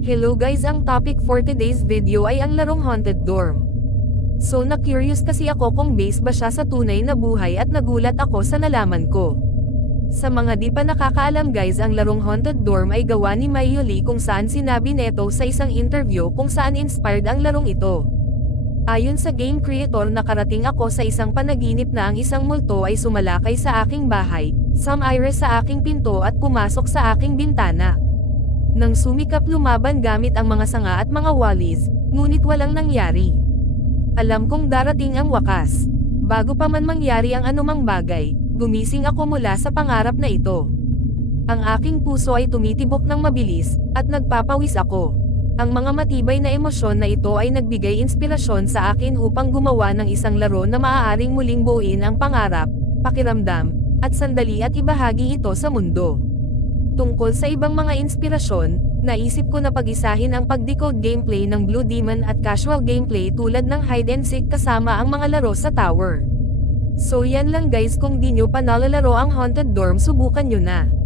Hello guys ang topic for today's video ay ang larong Haunted Dorm. So na-curious kasi ako kung base ba siya sa tunay na buhay at nagulat ako sa nalaman ko. Sa mga di pa nakakaalam guys ang larong Haunted Dorm ay gawa ni Mayuli kung saan sinabi neto sa isang interview kung saan inspired ang larong ito. Ayon sa game creator nakarating ako sa isang panaginip na ang isang multo ay sumalakay sa aking bahay, sumire sa aking pinto at pumasok sa aking bintana. Nang sumikap lumaban gamit ang mga sanga at mga walis, ngunit walang nangyari. Alam kong darating ang wakas. Bago pa man mangyari ang anumang bagay, gumising ako mula sa pangarap na ito. Ang aking puso ay tumitibok ng mabilis, at nagpapawis ako. Ang mga matibay na emosyon na ito ay nagbigay inspirasyon sa akin upang gumawa ng isang laro na maaaring muling buuin ang pangarap, pakiramdam, at sandali at ibahagi ito sa mundo. Tungkol sa ibang mga inspirasyon, naisip ko na pag-isahin ang pag-decode gameplay ng Blue Demon at casual gameplay tulad ng hide and seek kasama ang mga laro sa tower. So yan lang guys kung di nyo pa nalalaro ang Haunted Dorm subukan nyo na.